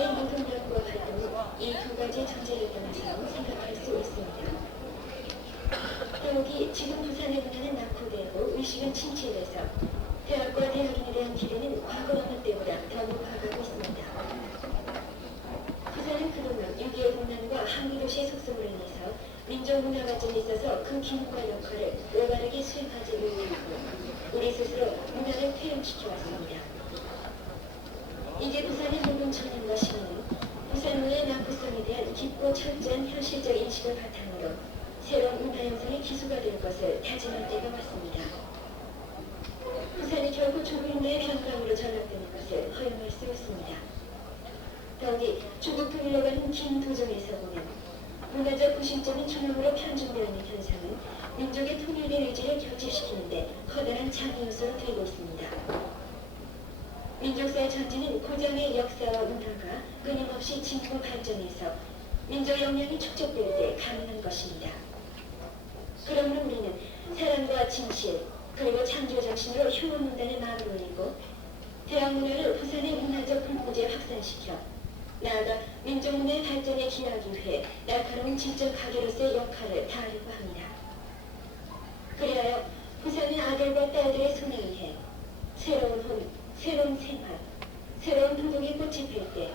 부산의 노동력과 활동은 이 두 가지 전제를 떠나서 생각할 수 있습니다. 더욱이 지금 부산의 문화는 낙후되고 의식은 침체돼서 대학과 대학인에 대한 기대는 과거 어느 때보다 더 높아가고 있습니다. 부산은 그동안 6.25 분단과 항구도시의 속성으로 인해서 민족문화 발전에 있어서 그 기능과 역할을 올바르게 수행하지 못했고 우리 스스로 문화를 퇴행시켜왔습니다. 이제 부산의 모든 청년과 시민은 부산문화의 낙후성에 대한 깊고 철저한 현실적 인식을 바탕으로 새로운 문화 형성의 기수가 될 것을 다짐할 때가 왔습니다. 부산이 결국 조국인의 변방으로 전락되는 것을 허용할 수 없습니다. 더욱이 조국 통일로 가는 긴 도정에서 보면 문화적 구심점인 중앙으로 편중되어 있는 현상은 민족의 통일된 의지를 결집시키는데 커다란 장애 요소로 되고 있습니다. 민족사의 전진은 고정의 역사와 문화가 끊임없이 진보 발전해서 민족 역량이 축적될 때 가능한 것입니다. 그러므로 우리는 사랑과 진실 그리고 창조 정신으로 흉원문단의 마음을 올리고 대학 문화를 부산의 문화적 불꽃에 확산시켜 나아가 민족문화의 발전에 기하기 위해 날카로운 지적 가게로서의 역할을 다하려고 합니다. 그리하여 부산의 아들과 딸들의 손에 의해 새로운 혼, 새로운 생활, 새로운 도덕의 꽃이 필 때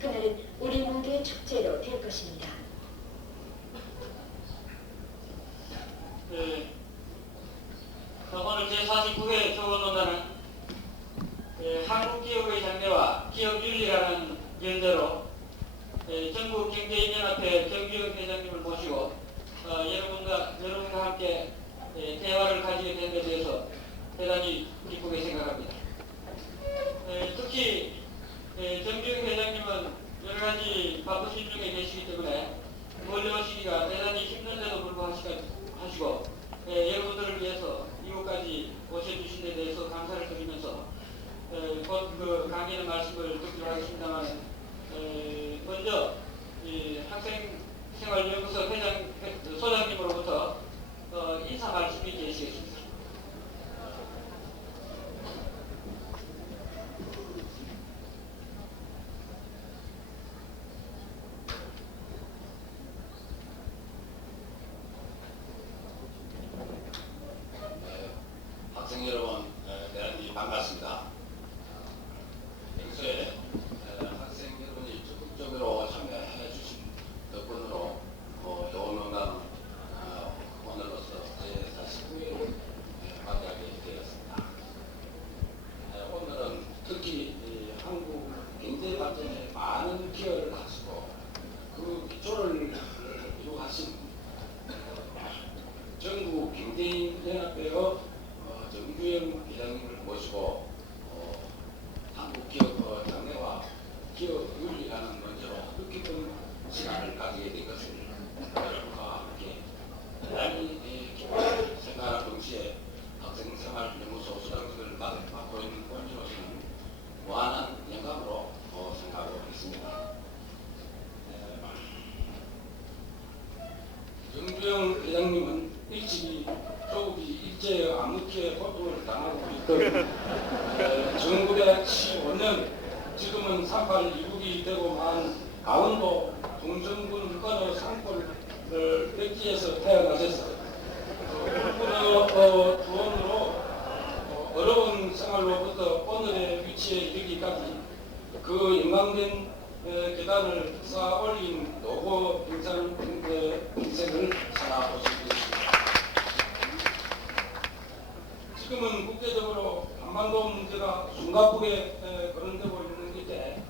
그날은 우리 모두의 축제로 될 것입니다. 오늘 제49회 조언론단은 한국기업의 장래와 기업윤리라는 연대로 전국경제인연합회 정규영 회장님을 모시고 여러분과 함께 대화를 가지게 된 데 대해서 대단히 기쁘게 생각합니다. 특히 정규영 회장님은 여러 가지 바쁘신 중에 계시기 때문에 멀리 오시기가 대단히 힘든데도 불구하고 여러분들을 위해서 이곳까지 오셔주신 데 대해서 감사를 드리면서 곧 그 강의의 말씀을 듣기로 하겠습니다만 먼저 학생생활연구소 소장님으로부터 인사 말씀이 계시겠습니다. 학생 여러분, 대단히 반갑습니다. 평소에 학생 여러분이 적극적으로 참여해 주신 덕분으로 조언론단 오늘로서 제49회를 맞이하게 되었습니다. 오늘은 특히 한국 경제 발전에 많은 기여를 하시고 그 기초를 이루하신 전국 경제인연합회의 정규영 회장님을 모시고 한국 기업 장래와 기업 윤리라는 문제로 뜻깊은 시간을 가지게 된 것을 여러분과 함께 대단히 기쁘게 생각하는 동시에 학생생활연구소 수장직을 맡고 있는 본인으로서는 무한한 영광으로 생각하고 있습니다. 정규영 회장님은 일찍이 조국이 일제의 암흑기에 고통을 당하고 있던 1915년 지금은 38 이국이 되고 만 강원도 동정군 어느 산골 백지에서 태어나셔서 일본의 주원으로 어려운 생활로부터 오늘의 위치에 이르기까지 그 영광된 계단을 쌓아 올린 노고 인생을 살아보셨습니다. 지금은 국제적으로 한반도 문제가 숨가쁘게 거론되고 있는 이때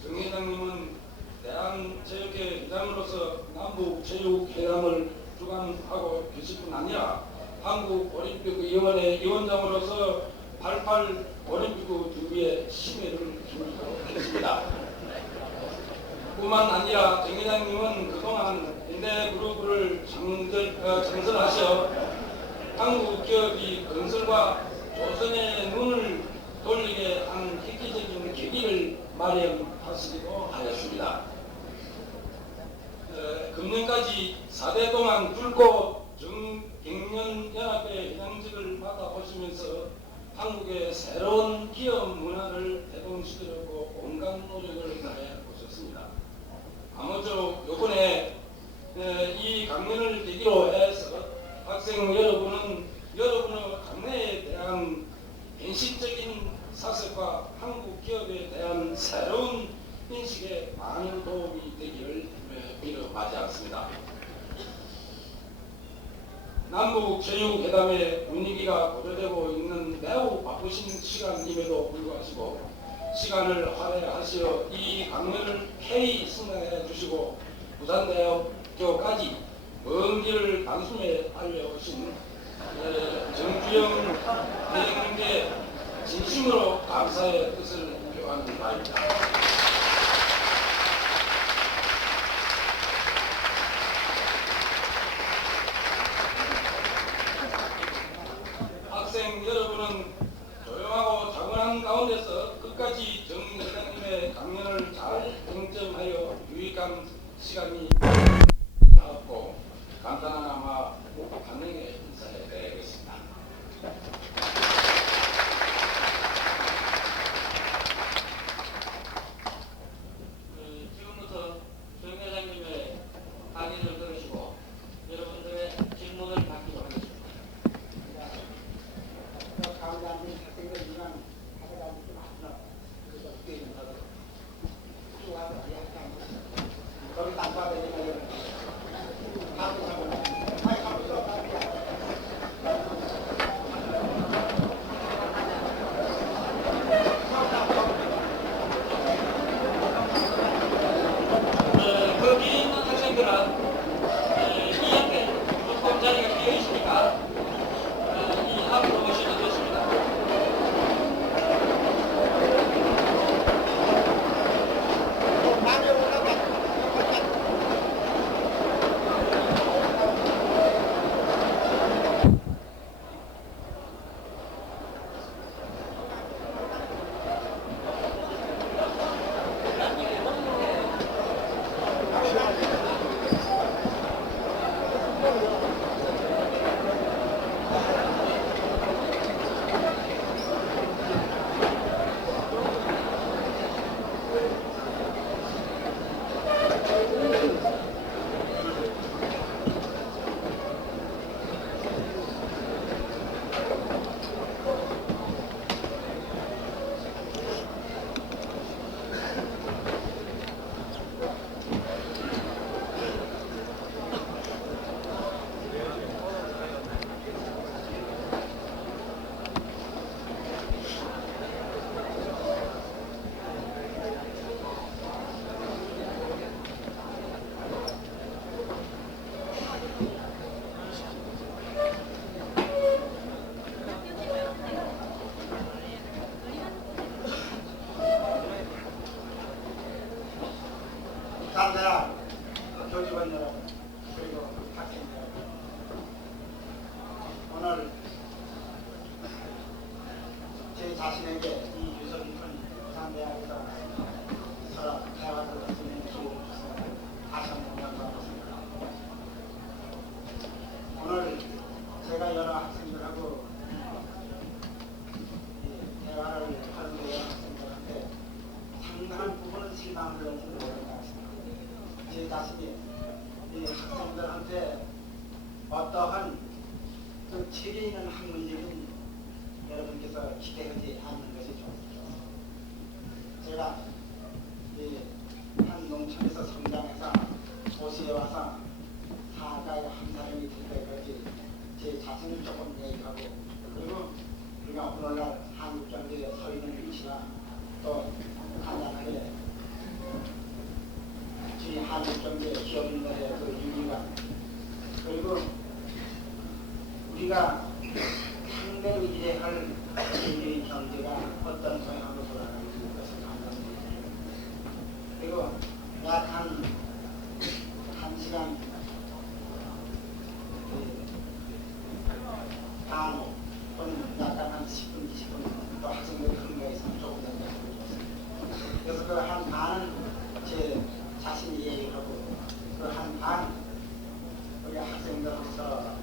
정 회장님은 대한체육회 회장으로서 남북체육회담을 주관하고 계실 뿐 아니라 한국올림픽위원회 위원장으로서 88 올림픽 준비에 심혈을 기울이고 계십니다. 뿐만 아니라 정 회장님은 그동안 현대그룹을 창설하셔 한국 기업이 건설과 조선의 눈을 돌리게 한 획기적인 계기를 마련하시기도 하였습니다. 금년까지 4대 동안 불꽃 정경련연합회 회장직을 맡아보시면서 한국의 새로운 기업 문화를 대동시키려고 온갖 노력을 다해 아무쪼록 요번에 이 강연을 계기로 해서 학생 여러분은 여러분의 강내에 대한 현실적인 사색과 한국 기업에 대한 새로운 인식에 많은 도움이 되기를 빌어하지 않습니다. 남북 제휴회담의 분위기가 고조되고 있는 매우 바쁘신 시간임에도 불구하고 시간을 할애하시어 이 강연을 K 승낙해 주시고 부산대학교까지 먼 길을 단숨에 달려오신 정주영 대행님께 진심으로 감사의 뜻을 표하는 바입니다. 학생 여러분은 조용하고 차분한 가운데서 끝까지 정 회장님의 강연을 잘 경청하여 유익한 시간이 나왔고 간단하나마 반응의 인사에 드리겠습니다. 지금부터 정 회장님의 강의를 들으시고 여러분들의 질문을 받기로 하겠습니다. 그 뒤에 있는 학생들은 이 옆에 조금 자리가 비어 있으니까 이 앞으로 오시면 좋습니다. 감사합니다. 교직원 여러분, 그리고 학생 여러분. 오늘 제 자신에게 이 유서 깊은 부산대학에서 서로 대화를 할 수 있는 기회를 주셔서 다시 한번 영광받습니다. 오늘 제가 여러 학생들하고 대화를 하는데 학생들한테 상당한 부분은 실망을 넣는지 모르는 것 같습니다. 제 자신이 이 학생들한테 어떠한 좀 체계 있는 학문적인 여러분께서 기대하지 않는 것이 좋습니다. 제가 한 농촌에서 성장해서 도시에 와서 사가의 한 사람이 될 때까지 제 자신을 조금 얘기하고 그리고 우리가 오늘날 한국 경제에 서 있는 위치나 또 간단하게 이 한국 경제 기업인들의 그 유리감 그리고 우리가 상대를 이해할 인류의 경제가 어떤 성향으로 돌아가는지 그것을 판단합니다. 그리고 약 한 시간 반 또는 약간 한 10분, 20분 또 학생들이 흥미가 있으면 조금 더 해주셨습니다. 그래서 그 한 반은 제 자신이 얘기하고 그 한 반 우리 학생들로서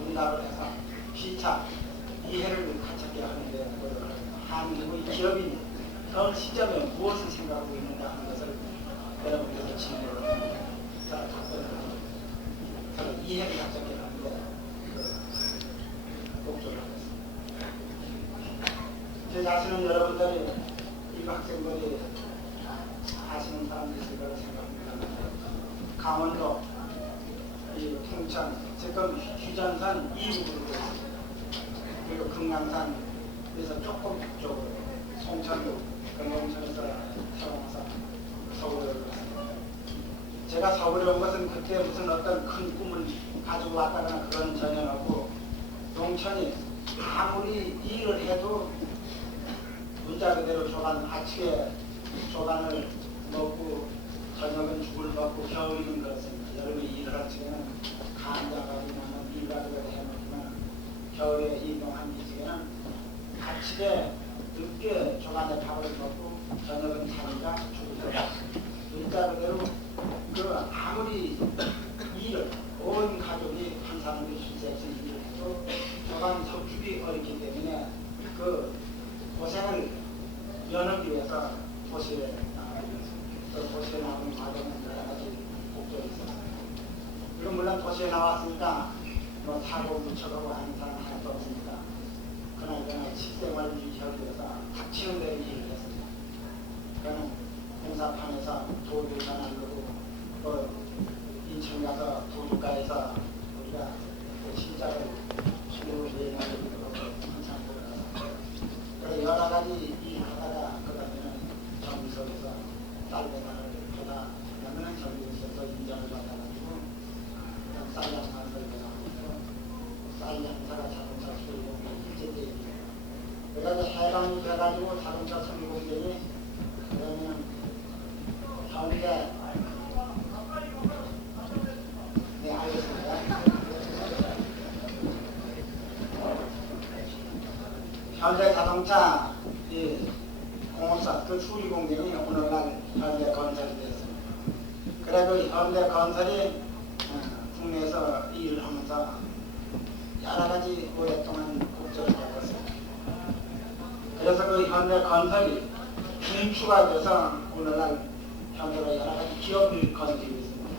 응답을 해서 피차 이해를 갖추게 하는데 한국의 기업인 그 시점에 무엇을 생각하고 있는가 하는 것을 여러분께서 질문을 하고 서로 답변을 하고 서로 이해를 작성해 가는 게 목적을 하겠습니다. 제 자신은 여러분들이 이 학생들이 아시는 사람들이 있을 거라 생각합니다. 강원도, 이 통천, 지금 휴전선 이북으로 되어 있습니다. 그리고 금강산에서 조금 북쪽으로 송천도, 금강천에서 태어나서 서울에 왔습니다. 제가 서울에 온 것은 그때 무슨 어떤 큰 꿈을 가지고 왔다거나 그런 전혀 없고 농촌이 아무리 일을 해도 문자 그대로 조간, 아침에 조간을 먹고 저녁은 죽을 먹고 겨울이는 그렇습니다. 여름에 일을 할 적에는 간장가리나 밀가루를 해먹지만 겨울에 이동한 기지에는 아침에 늦게 조간에 밥을 먹고 저녁은 자니까 죽을 거 문자 그대로 그 아무리 일을 온 가족이 한 사람이 쉴새 없이 일을 해도 조간 석축이 어렵기 때문에 그 고생을 면하기 위해서 도시에 그 도시에 나오는 과정은 여러 가지 목적이 있었습니다. 그리고 물론 도시에 나왔으니까 뭐 사고 묻혀가고 하는 사람 하나도 없습니다. 그나저나 식생활을 유지하기 위해서 닥치는 대로 일을 했습니다. 그는 공사판에서 도둑을 만들고 또 인천 가서 도둑가에서 우리가 그 신자를 수료를 여행하고 항상 돌아가서 그래서 여러 가지 일을 하다가 그 다음에는 정비소에서 쌀 배달을 하다 그러면 정비소에서 인정을 받아가지고 쌀 장사를 배달하고 쌀 장사가 자동차 수리공장이 일제때 그래서 해방이 돼가지고 자동차 수리공장이 그러면 현대 네 알겠습니다. 현대 자동차 이 공업사 그 수리 공장이 오늘날 현대 건설이 되었습니다. 그래 그 현대 건설이 국내에서 일을 하면서 여러 가지 오랫동안 국적을 겪었습니다. 그래서 그 현대 건설이 중추가 돼서 오늘날 현대가 여러 가지 기업을 건드리고 있습니다.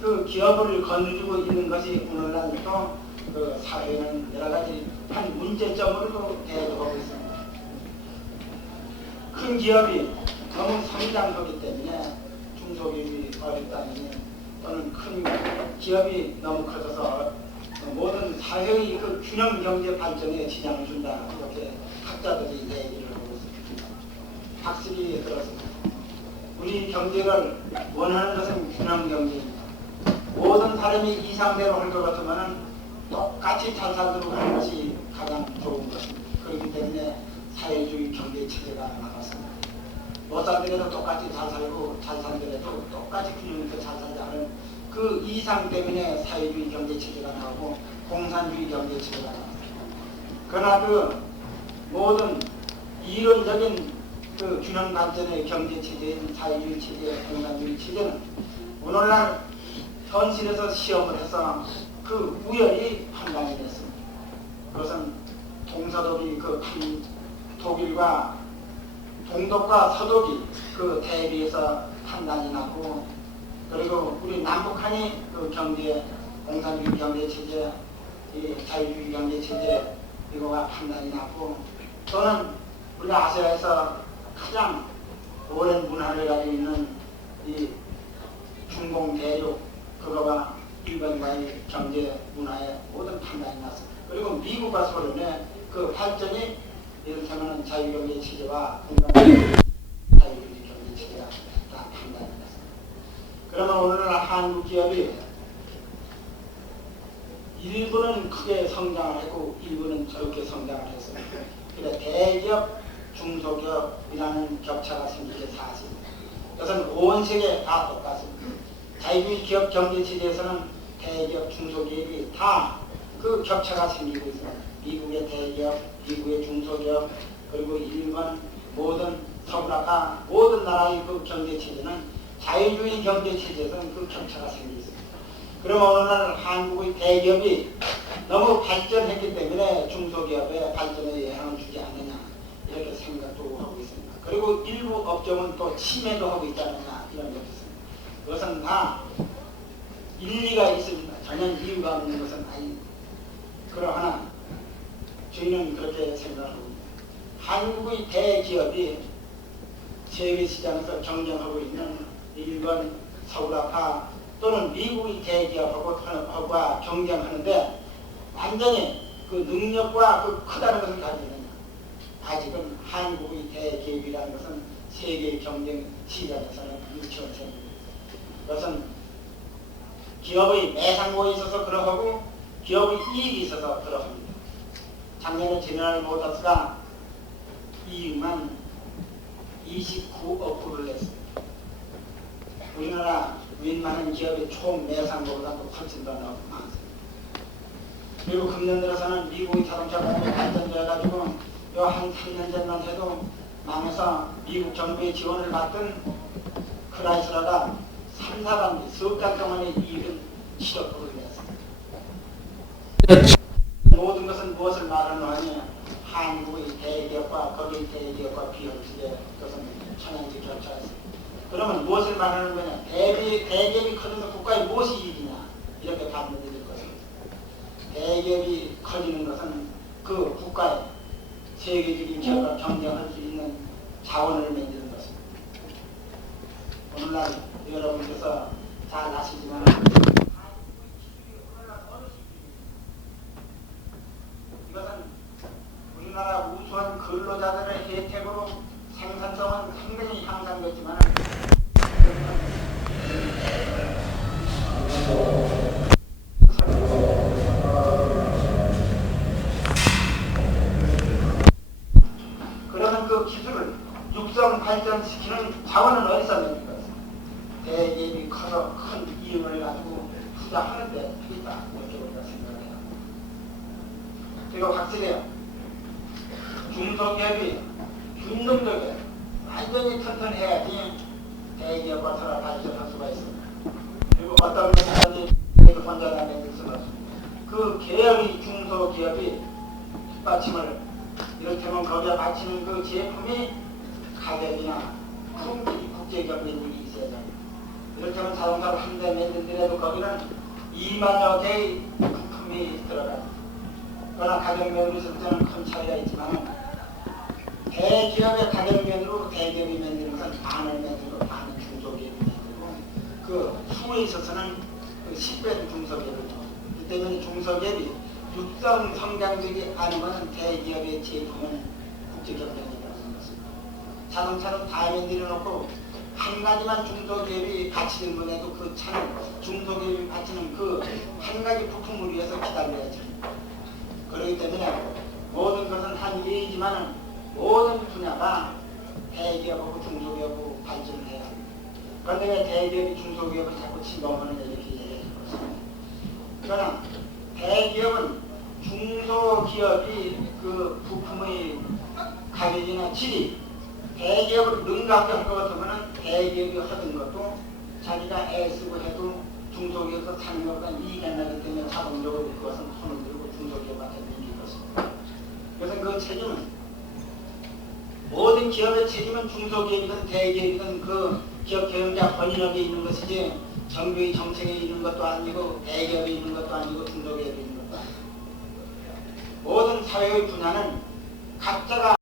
그 기업을 건드리고 있는 것이 오늘날 또 그 사회는 여러 가지 한 문제점으로도 대두하고 있습니다. 큰 기업이 너무 성장하기 때문에 중소기업이 어렵다니 또는 큰 기업이 너무 커져서 모든 사회의 그 균형 경제 발전에 지장을 준다. 이렇게 학자들이 얘기를 하고 있습니다. 확실히 들었습니다. 우리 경제를 원하는 것은 균형 경제입니다. 모든 사람이 이상대로 할 것 같으면 똑같이 잘 살도록 하는 것이 가장 좋은 것입니다. 그렇기 때문에 사회주의 경제 체제가 나왔습니다. 못 살더라도 똑같이 잘 살고 잘 살더라도 똑같이 균형 있게 잘 살자는 그 이상 때문에 사회주의 경제 체제가 나오고 공산주의 경제 체제가 나왔습니다. 그러나 그 모든 이론적인 그 균형 발전의 경제 체제인 사회주의 체제, 공산주의 체제는 오늘날 현실에서 시험을 해서 그 우열이 판단이 됐습니다. 그것은 동서독이 그 독일과 동독과 서독이 그 대비해서 판단이 났고 그리고 우리 남북한이 그 경제, 공산주의 경제 체제, 이 자유주의 경제 체제 이거가 판단이 났고 또는 우리 아시아에서 가장 오랜 문화를 가지고 있는 이 중공 대륙 그거가 일본과의 경제 문화의 모든 판단이 났습니다. 그리고 미국과 소련의 그 발전이 이를테면 자유경제 체제와 공산주의 경제 체제가 다 판단이 났습니다. 그러면 오늘날 한국 기업이 일부는 크게 성장을 했고 일부는 적게 성장을 했습니다. 그래 대기업, 중소기업이라는 격차가 생긴 게 사실입니다. 그것은 온 세계 다 똑같습니다. 자유주의 기업 경제 체제에서는 대기업, 중소기업이 다 그 격차가 생기고 있습니다. 미국의 대기업, 미국의 중소기업, 그리고 일본 모든 서구나라 모든 나라의 그 경제 체제는 자유주의 경제 체제에서는 그 격차가 생기고 있습니다. 그러면 오늘날 한국의 대기업이 너무 발전했기 때문에 중소기업의 발전에 영향을 주지 않느냐 이렇게 생각도 하고 있습니다. 그리고 일부 업종은 또 침해도 하고 있지 않느냐 이런 것이 있습니다. 그것은 다 일리가 있습니다. 전혀 이유가 없는 것은 아닙니다. 그러나 저희는 그렇게 생각하고 있습니다. 한국의 대기업이 세계 시장에서 경쟁하고 있는 일본, 서울아파 또는 미국의 대기업하고 경쟁하는데 완전히 그 능력과 그 크다는 것을 가지고 있느냐. 아직은 한국의 대기업이라는 것은 세계 경쟁 시장에서는 유치원 생입니다. 그것은 기업의 매상고에 있어서 그러하고 기업의 이익이 있어서 그러합니다. 작년에 제너럴 모터스가 이익만 29억 불을 냈습니다. 우리나라 웬만한 기업의 총 매상고보다도 훨씬 더 많습니다. 그리고 금년 들어서는 미국의 자동차 공업이 발전되어가지고 한 3년 전만 해도 망해서 미국 정부의 지원을 받던 크라이슬러가 3, 4반기 석 달 동안의 이익은 7억 불을 냈습니다. 모든 것은 무엇을 말하노 하니 한국의 대기업과 거기의 대기업과 비현실의 그것은 천양지 결차였습니다. 그러면 무엇을 말하는 거냐? 대기업이 커지면 국가에 무엇이 이익이냐? 이렇게 답변 드릴 것입니다. 대기업이 커지는 것은 그 국가에 세계적인 기업과 경쟁할 수 있는 자원을 만드는 것입니다. 오늘날 여러분께서 잘 아시지만 이것은 우리나라 우수한 근로자들의 혜택으로 생산성은 상당히 향상됐지만 그러면 그 기술을 육성 발전시키는 자원은 어디서 냅니까? 대기업이 커서 큰 이윤을 가지고 투자하는 데 있다. 이렇게 우리가 생각을 해요. 그리고 확실해요. 중소기업이 균등하게 완전히 튼튼해야지 대기업과 서로 발전할 수가 있습니다. 그리고 어떤 것이든지 혼자나 만들 수는 없습니다. 그 계열의 중소기업이 뒷받침을 이를테면 거기에 바치는 그 제품이 가격이나 품질이 국제경쟁력이 있어야 합니다. 이를테면 자동차를 한 대 만들더라도 거기는 2만여 개의 부품이 들어갑니다. 그러나 가격면으로 있을 때는 큰 차이가 있지만 대기업의 가격면으로 대기업이 만드는 것은 반을 만들고 반은 중소기업이 만들고 그 수에 있어서는 그 10배도 중소기업이죠. 그 때문에 중소기업이 육성 성장되지 않으면 대기업의 제품은 국제경쟁력이라는 것입니다. 자동차는 다 만들어놓고 한 가지만 중소기업이 바치는 분에도 그 차는 중소기업이 바치는 그 한 가지 부품을 위해서 기다려야죠. 그렇기 때문에 모든 것은 한 일이지만 모든 분야가 대기업하고 중소기업하고 발전을 해야 합니다. 그런데 왜 대기업이 중소기업을 자꾸 침범하느냐 이렇게 얘기해 주었습니다. 그러나 대기업은 중소기업이 그 부품의 가격이나 질이 대기업을 능가하게 할 것 같으면 대기업이 하던 것도 자기가 애쓰고 해도 중소기업에서 사는 것보다 이익이 안 나기 때문에 자동적으로 그것은 손을 들고 중소기업한테 밀릴 것입니다. 그래서 그 책임은 모든 기업의 책임은 중소기업이든 대기업이든 그 기업 경영자 본인에게 있는 것이지 정부의 정책에 있는 것도 아니고 대기업에 있는 것도 아니고 중소기업에 있는 것도 아니고 모든 사회의 분야는 각자가